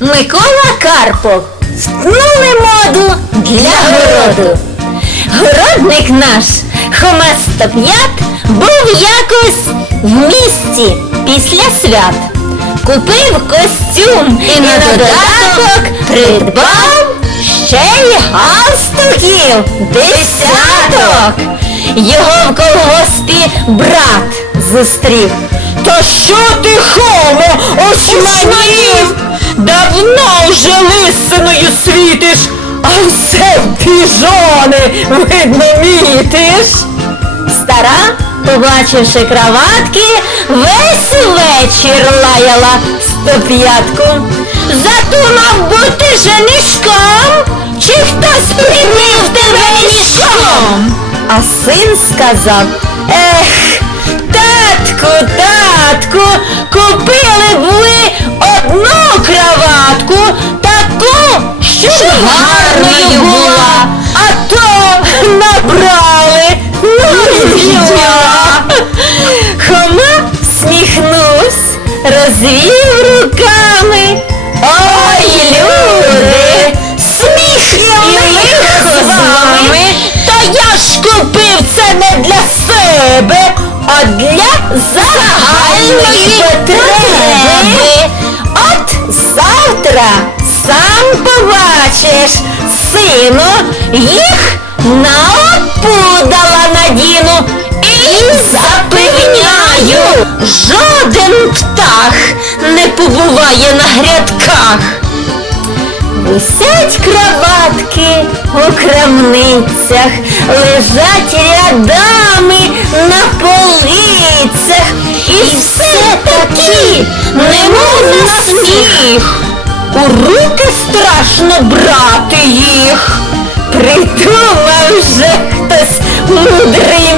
Микола Карпов. Втнули моду для городу. Городник наш Хома Стоп'ят був якось в місті після свят. Купив костюм і на додаток придбав ще й галстуків десяток. Його в колгоспі брат зустрів. Та що ти, Хомо, османів? Давно вже лисиною світиш, а все в піжони, видно, мітиш. Стара, побачивши краватки, весь вечір лаяла стоп'ятку. Задумав бути женишком, чи хтось підмив тебе мішком? А син сказав, ех, татку, татку, купили б ви одну що гарною була, а то набрали, ну. Хома всміхнувся, розвів руками. Ой, люди, сміх і лихо з вами, Та я ж купив це не для себе, а для загальної потреби. От завтра сам побачиш, сину, їх на опудала надіну. І запевняю, жоден птах не побуває на грядках. Висять краватки у крамницях, лежать рядами Руки страшно брати їх. Придумав вже хтось мудрий